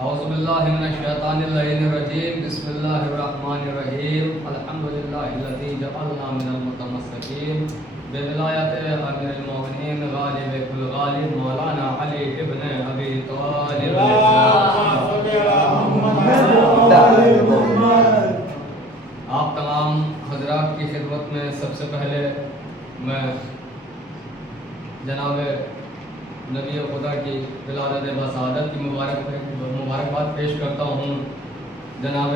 اعوذ باللہ من الشیطان الرجیم بسم اللہ الرحمن الرحیم الحمدللہ الذی جعلنا من المتمسکین بولایت امیر المومنین غالب کل غالب مولانا علی ابن ابی طالب آپ تمام حضرات کی خدمت میں سب سے پہلے میں جناب نبی خدا کی ولادت بسعادت کی مبارکباد پیش کرتا ہوں. جناب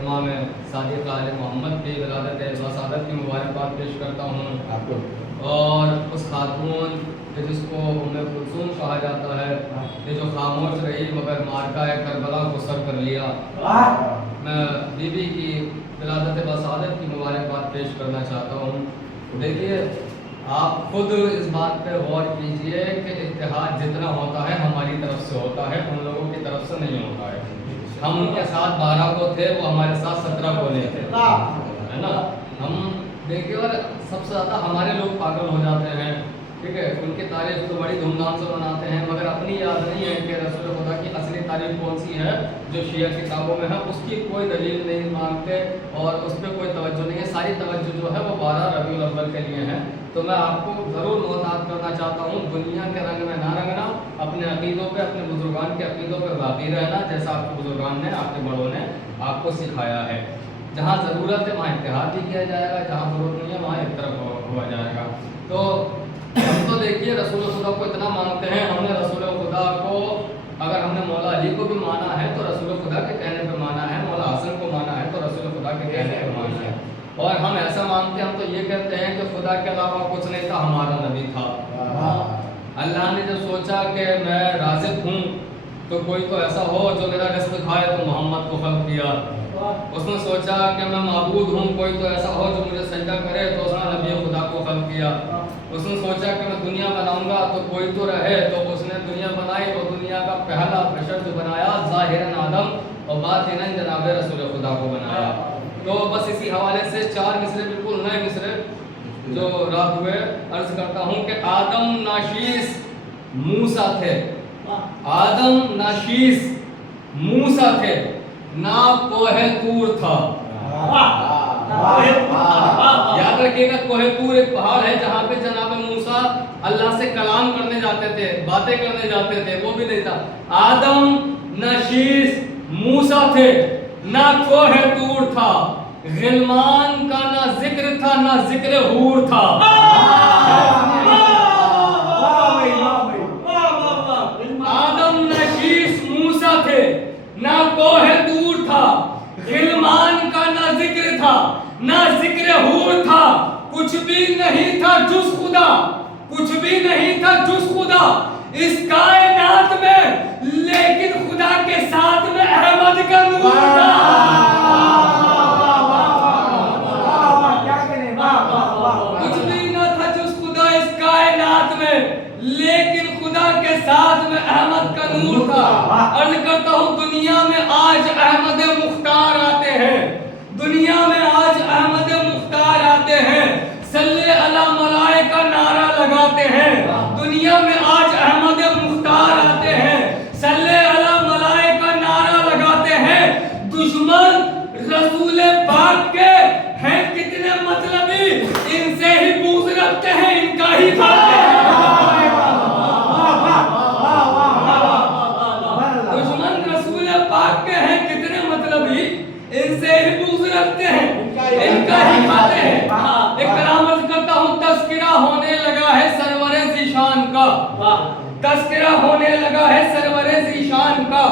امام صادق آل محمد کی ولادت بسعادت کی مبارکباد پیش کرتا ہوں. اور اس خاتون کہ جس کو ام کلثوم کہا جاتا ہے کہ جو خاموش رہی مگر مارکہ کربلا کو سر کر لیا, میں بی بی کی ولادت بسعادت کی مبارکباد پیش کرنا چاہتا ہوں. دیکھیے, آپ خود اس بات پہ غور کیجئے کہ اتحاد جتنا ہوتا ہے ہماری طرف سے ہوتا ہے, ان لوگوں کی طرف سے نہیں ہوتا ہے. ہم ان کے ساتھ 12 کو تھے, وہ ہمارے ساتھ 17 کو نہیں تھے, ہے نا. ہم دیکھیے, اور سب سے زیادہ ہمارے لوگ پاگل ہو جاتے ہیں, ٹھیک ہے, ان کی تعریف تو بڑی دھوم دھام سے مناتے ہیں, مگر اپنی یاد نہیں ہے کہ رسول خدا کی اصلی تعریف کون سی ہے جو شیعہ کتابوں میں ہے. اس کی کوئی دلیل نہیں مانگتے اور اس پہ کوئی توجہ نہیں ہے. ساری توجہ جو ہے وہ 12 ربیع الاول کے لیے ہے. تو میں آپ کو ضرور محتاط کرنا چاہتا ہوں, دنیا کے رنگ میں نہ رنگنا, اپنے عقیدوں پہ, اپنے بزرگان کے عقیدوں پہ باقی رہنا, جیسا آپ کے بزرگان نے, آپ کے بڑوں نے آپ کو سکھایا ہے. جہاں ضرورت ہے وہاں اتحاد ہی کیا جائے گا, جہاں ضرورت نہیں ہے وہاں ایک طرف ہوا جائے گا. تو ہم تو دیکھیے رسول خدا کو اتنا مانتے ہیں, ہم نے رسول خدا کو, اگر ہم نے مولا علی کو بھی مانا ہے تو رسول خدا کے کہنے پہ مانا ہے, مولا حسن کو مانا ہے تو رسول خدا کے کہنے پہ مانا ہے. اور ہم ایسا مانتے ہیں, ہم تو یہ کہتے ہیں کہ خدا کے علاوہ کچھ نہیں تھا, ہمارا نبی تھا. اللہ نے جب سوچا کہ میں رازق ہوں تو کوئی تو ایسا ہو جو میرا رزق کھائے, تو محمد کو خلق کیا. اس نے سوچا کہ میں معبود ہوں, کوئی تو ایسا ہو جو مجھے سجدہ کرے, تو اس نے نبی خدا کو خلق کیا. اس نے سوچا کہ میں دنیا بناؤں گا تو کوئی تو رہے, تو اس نے دنیا بنائی. اور دنیا کا پہلا بشر جو بنایا ظاہراً آدم اور باطناً جناب رسول خدا کو بنایا. تو بس اسی حوالے سے 4 مصرے بالکل نئے مصرے جو رات ہوئے عرض کرتا ہوں کہ آدم ناشیس موسیٰ تھے, آدم ناشیس موسیٰ تھے, نہ کوہ طور تھا. یاد رکھیے گا, کوہ طور ایک پہاڑ ہے جہاں پہ جناب موسیٰ اللہ سے کلام کرنے جاتے تھے, باتیں کرنے جاتے تھے, وہ بھی نہیں تھا. آدم ناشیس موسیٰ تھے, نہ کوہ طور تھا, غلمان کا نہ ذکر تھا, نہ ذکر حور تھا. آدم نشیس موسیٰ تھے, نہ کوہ طور تھا, غلمان کا نہ ذکر تھا, نہ ذکر حور تھا. کچھ بھی نہیں تھا جز خدا, کچھ بھی نہیں تھا جز خدا اس کائنات میں, لیکن خدا کے ساتھ میں احمد کا نور تھا. کچھ بھی نہ تھا جز خدا اس کائنات میں, لیکن خدا کے ساتھ میں احمد کا نور تھا. عرض کرتا ہوں, دنیا میں آج احمد مختار آتے ہیں, دنیا میں آج احمد مختار آتے ہیں, صلی علی ملائکہ نعرہ لگاتے ہیں. دنیا میں آج احمد مختار آتے ہیں, صلی علی ملائکہ نعرہ لگاتے ہیں. دشمن رسول پاک کے ہیں کتنے مطلبی, ان سے ہی بغض رکھتے ہیں, ان کا ہی کھاتے ہیں. دشمن رسول پاک کے ہیں کتنے مطلبی, ان سے ہی بغض رکھتے ہیں, ان کا ہی کھاتے ہیں. ایک کرامت کرتا ہوں, تذکرہ ہونے لگا ہے سرور ذیشان کا, تذکرہ ہونے لگا ہے سرور ذیشان کا.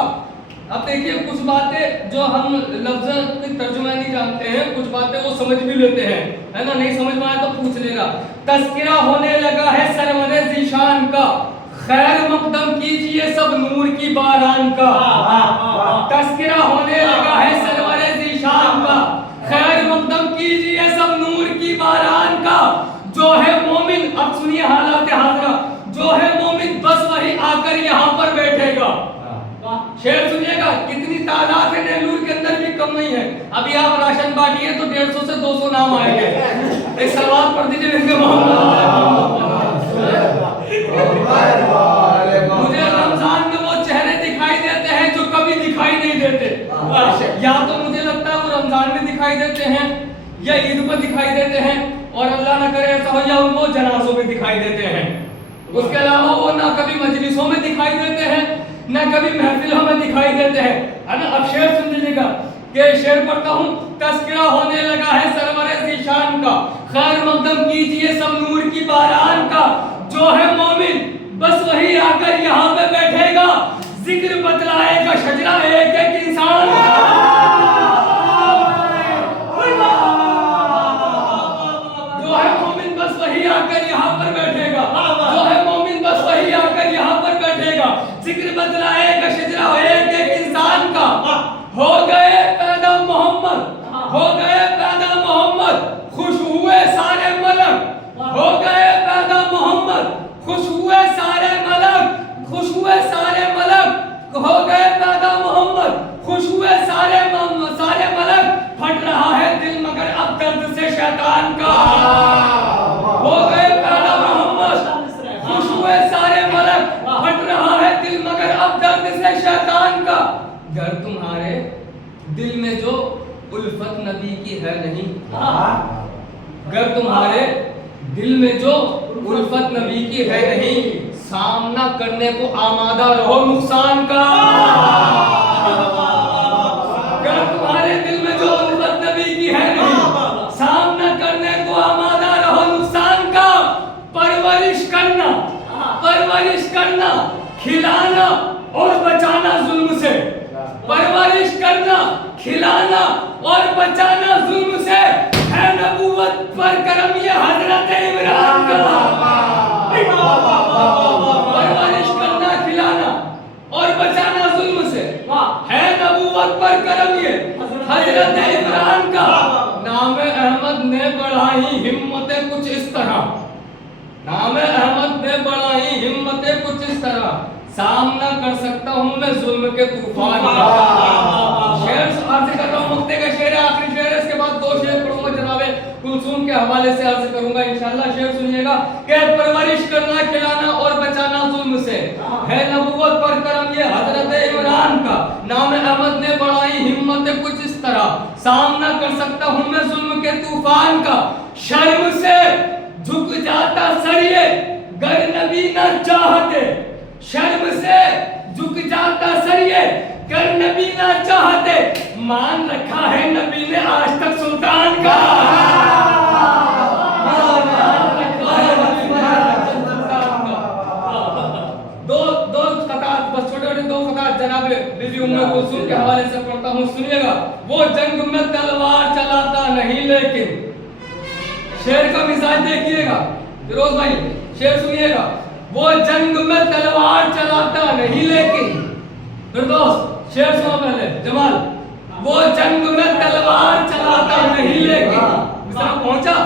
اب دیکھیے, کچھ باتیں جو ہم لفظ کی ترجمہ نہیں جانتے ہیں, کچھ باتیں وہ سمجھ بھی لیتے ہیں, ہے نا, نہیں سمجھ میں آیا تو پوچھ لے گا. تذکرہ ہونے لگا ہے سرور ذیشان کا, خیر مقدم کیجئے سب نور کی باران کا. تذکرہ ہونے لگا ہے سرور ذیشان کا, خیر مقدم کیجئے سب نور کی باران کا. جو ہے مومن, اب سنیے حالات حاضرہ, جو ہے مومن بس وہی آ کر یہاں پر بیٹھے گا. شعر سنیے گا, کتنی تعداد ہے نیلور کے اندر بھی کم نہیں ہے. ابھی آپ راشن بانٹیے تو 150 سے 200 نام آئیں گے. ایک سلوات پڑھ دیجئے ان کے مجھے رمضان میں وہ چہرے دکھائی دیتے ہیں جو کبھی یا عید پر دکھائی دیتے ہیں، اور اللہ نہ کرے ایسا ہو یا وہ جنازوں میں دکھائی دیتے ہیں۔ اس کے علاوہ وہ نہ کبھی مجلسوں میں دکھائی دیتے ہیں، نہ کبھی محفلوں میں دکھائی دیتے ہیں، ہے نا۔ اب شعر سن لیجیے گا کہ شعر پڑھتا ہوں۔ تذکرہ ہونے لگا ہے سرور ذیشان کا، خیر مقدم کیجئے سب نور کی باران کا، جو ہے مومن بس وہی آ کر یہاں پہ بیٹھے گا، ذکر بتلائے گا شجرہ ایک ایک انسان کا۔ جو ہے مومن بس وہی آ کر یہاں پر بیٹھے گا، جو ہے مومن بس وہی آ کر یہاں پر بیٹھے گا، ذکر بتلائے گا شجرہ ایک ایک انسان کا۔ ہو گئے پیدا محمد، ہو گئے پیدا محمد، خوش ہوئے سارے ملک، ہو گئے پیدا محمد، خوش ہوئے سارے ملک، خوش ہوئے سارے ملک، ہو گئے پیدا محمد، خوش ہوئے سارے ملک، پھٹ رہا ہے دل مگر اب درد سے شیطان کا۔ ہو گئے پیدا محمد، خوش ہوئے سارے ملک، پھٹ رہا ہے دل مگر اب درد سے شیطان کا۔ گر تمہارے دل میں جو الفت نبی کی ہے نہیں، گر تمہارے دل میں جو الفت نبی کی ہے نہیں، سامنا کرنے کو آمادہ رہو نقصان کا۔ گر تمہارے دل میں جو الفت نبی کی ہے نہیں، سامنا کرنے کو آمادہ رہو نقصان کا۔ پرورش کرنا، پرورش کرنا، کھلانا اور بچانا ظلم سے، پرورش کرنا، کھلانا اور بچانا ظلم سے، ہے نبوت پر کرم یہ حضرت عمران کا۔ پرورش کرنا، کھلانا اور بچانا ظلم سے، ہے نبوت پر کرم یہ حضرت عمران کا۔ نام احمد نے بڑھائی ہمتیں کچھ اس طرح، نام احمد نے بڑھائی ہمتیں کچھ اس طرح، سامنا کر سکتا ہوں میں ظلم کے طوفان کا۔ شعر عرض کر رہا ہوں، مقطع کا شعر ہے، آخری شعر ہے، اس کے بعد 2 شعر پڑھوں گا جناب کلثوم کے حوالے سے عرض کروں گا انشاءاللہ۔ شعر سنیے گا کہ پرورش کرنا، کھلانا اور بچانا ظلم سے، ہے نبوت پر کرم یہ حضرت عمران کا۔ نام احمد نے بڑھائی ہمت کچھ اس طرح، سامنا کر سکتا ہوں میں ظلم کے طوفان کا۔ شرم سے جھک جاتا سر یہ گر نبی نہ چاہتے، شرم سے جھک جاتا سر یہ گر نبی نہ چاہتے، مان رکھا ہے نبی نے آج تک سلطان کا۔ دو خطات، بس چھوٹے چھوٹے 2 خطات جناب بیوی ام کلثوم کے حوالے سے پڑھتا ہوں، سنیے گا۔ وہ جنگ میں تلوار چلاتا نہیں لیکن، شعر کا مزاج دیکھیے گا فیروز بھائی، شعر سنیے گا۔ وہ جنگ میں تلوار چلاتا نہیں لیکن، فردوس شعر سنا پہلے جمال۔ وہ جنگ میں تلوار چلاتا نہیں لیکن، مثال پہنچا،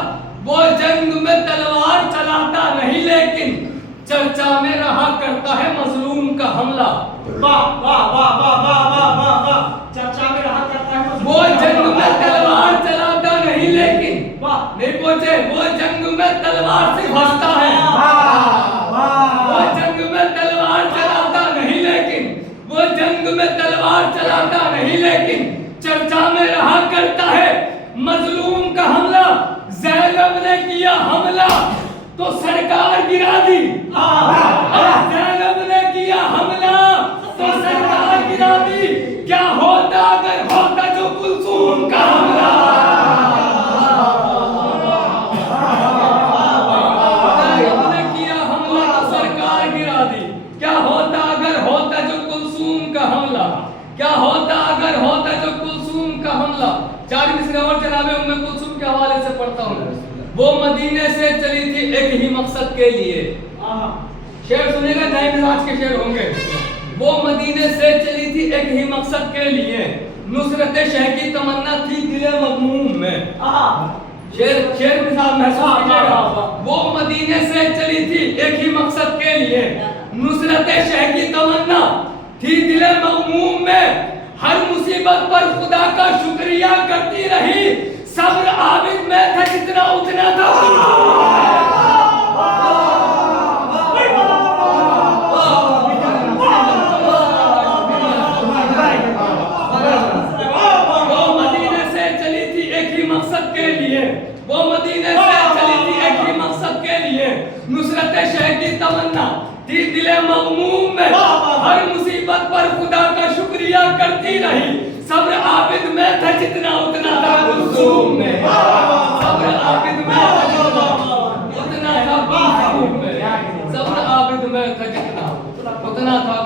وہ جنگ میں تلوار چلاتا نہیں لیکن، چرچا میں رہا کرتا ہے مظلوم کا حملہ۔ واہ واہ واہ واہ واہ واہ واہ، چرچا میں رہا کرتا ہے مظلوم۔ وہ جنگ میں تلوار چلاتا نہیں لیکن، نہیں پہنچے، وہ جنگ میں تلوار سے ہنستا ہے، وہ جنگ میں تلوار چلاتا نہیں لیکن، وہ جنگ میں تلوار چلاتا نہیں لیکن، چرچا میں رہا کرتا ہے مظلوم کا حملہ۔ زینب نے کیا حملہ تو سرکار گرا دی، زینب نے کیا حملہ تو سرکار گرا دی، کیا ہوتا اگر ہوتا جو کلثوم کا حملہ۔ کیا ہوتا اگر ہوتا جو کلثوم کا حملہ۔ 4 مصرے اور جناب ام کلثوم کے حوالے سے پڑھتا ہوں۔ وہ مدینے سے چلی تھی ایک ہی مقصد کے لیے، شعر سنیے گا، نئے مزاج کے شعر ہوں گے۔ وہ مدینے سے چلی تھی ایک ہی مقصد کے لیے، نصرت شہ کی تمنا تھی دل مغموم میں۔ شعر مثال محسوس کیجئے گا۔ وہ مدینے سے چلی تھی ایک ہی مقصد کے لیے، نصرت شہ کی تمنا تھی دل مغموم میں، ہر مصیبت پر خدا کا شکریہ کرتی رہی، صبر عابد میں تھا جتنا اتنا تھا۔ وہ مدینے سے چلی تھی ایک ہی مقصد کے لیے، تھی دل مغموم میں، ہر مصیبت پر خدا کا شکریہ کرتی رہی، صبر عابد میں تھا جتنا اتنا تھا کلثوم میں، صبر عابد میں تھا جتنا اتنا تھا کلثوم میں، صبر عابد میں تھا جتنا اتنا تھا